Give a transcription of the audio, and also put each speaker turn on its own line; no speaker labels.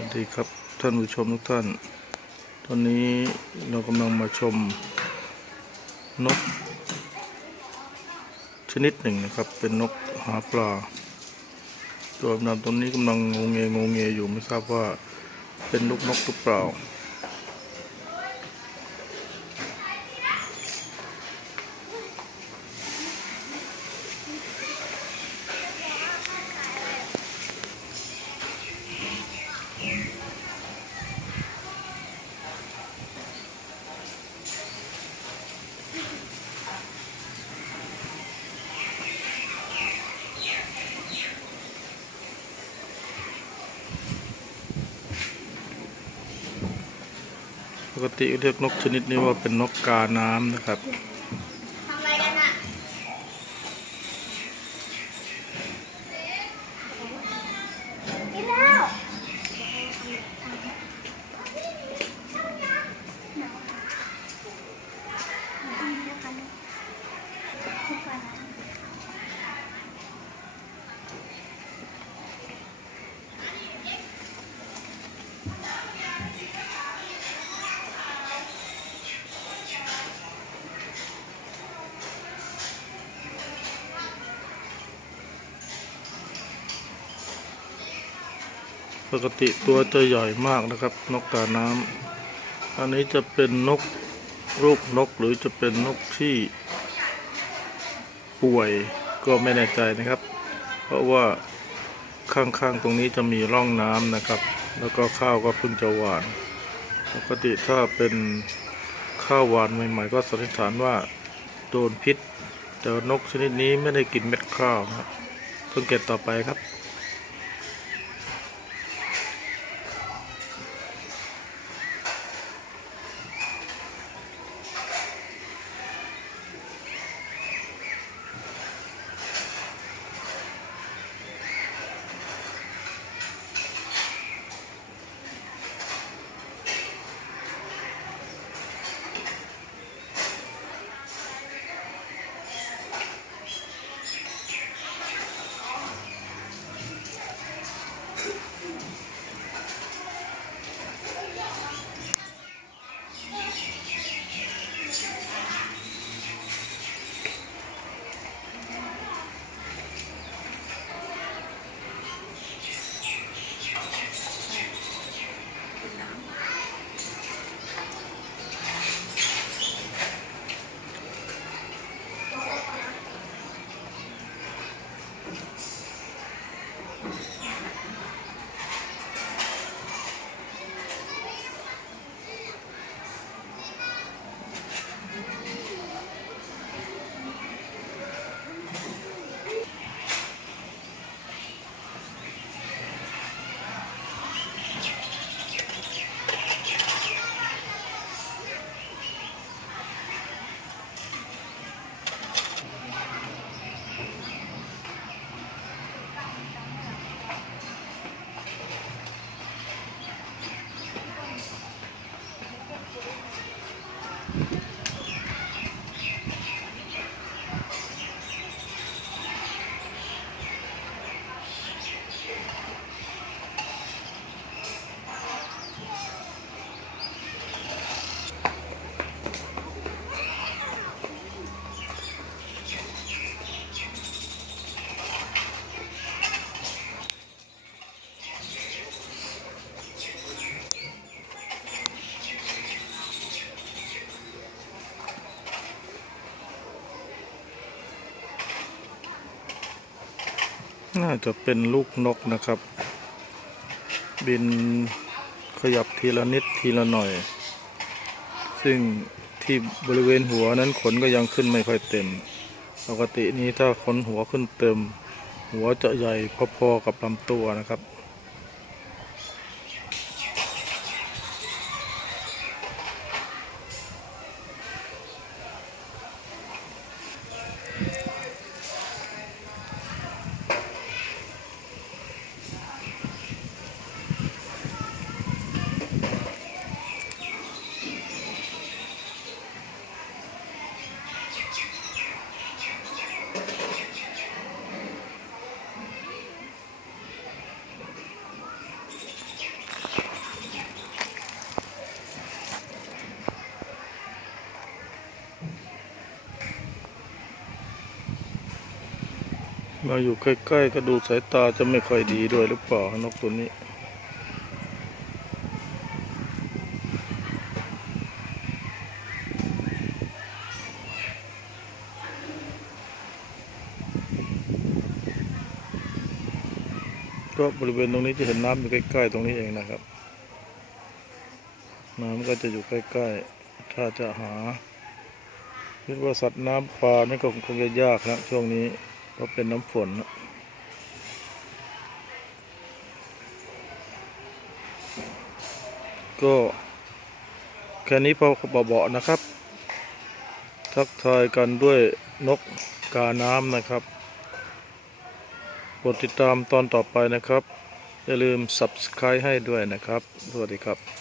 วัสดีครับท่านผู้ชมทุกท่าน ตอนนี้เรากำลังมาชมนก ชนิดหนึ่งนะครับ เป็นนกหาปลา ตัวดำตัวนี้กำลังงงเงงงเงอยู่ไม่ทราบว่าเป็นลูกนกหรือเปล่า กติเรียกนกชนิดนี้ว่าเป็นนกกาน้ำนะครับ ปกติตัวจะใหญ่มากนะครับ นกกาน้ำอันนี้จะเป็นนกลูกนกหรือจะเป็นนกที่ป่วยก็ไม่แน่ใจนะครับ เพราะว่าข้างๆตรงนี้จะมีร่องน้ำนะครับ แล้วก็ข้าวก็เพิ่งจะหวาน ปกติถ้าเป็นข้าวหวานใหม่ ๆ ก็สันนิษฐานว่าโดนพิษแต่นกชนิดนี้ไม่ได้กินเม็ดข้าวครับเพิ่งเก็บต่อไปครับ น่าจะเป็นลูกนกนะครับ บินขยับทีละนิดทีละหน่อย ซึ่งที่บริเวณหัวนั้นขนก็ยังขึ้นไม่ค่อยเต็ม ปกตินี้ถ้าขนหัวขึ้นเต็ม หัวจะใหญ่พอๆกับลำตัวนะครับ มาอยู่ใกล้ๆก็ดูสายตาจะไม่ค่อยดีด้วยหรือเปล่านกตัวนี้ ก็บริเวณตรงนี้จะเห็นน้ำอยู่ใกล้ๆตรงนี้เองนะครับ น้ำก็จะอยู่ใกล้ๆ ถ้าจะหาคิดว่าสัตว์น้ำปลานี่ก็คงจะยากนะช่วงนี้ เพราะเป็นน้ำฝนก็แค่นี้พอเบาๆนะครับ ทักทายกันด้วยนกกาน้ำนะครับกดติดตามตอนต่อไปนะครับ อย่าลืม subscribe ให้ด้วยนะครับ สวัสดีครับ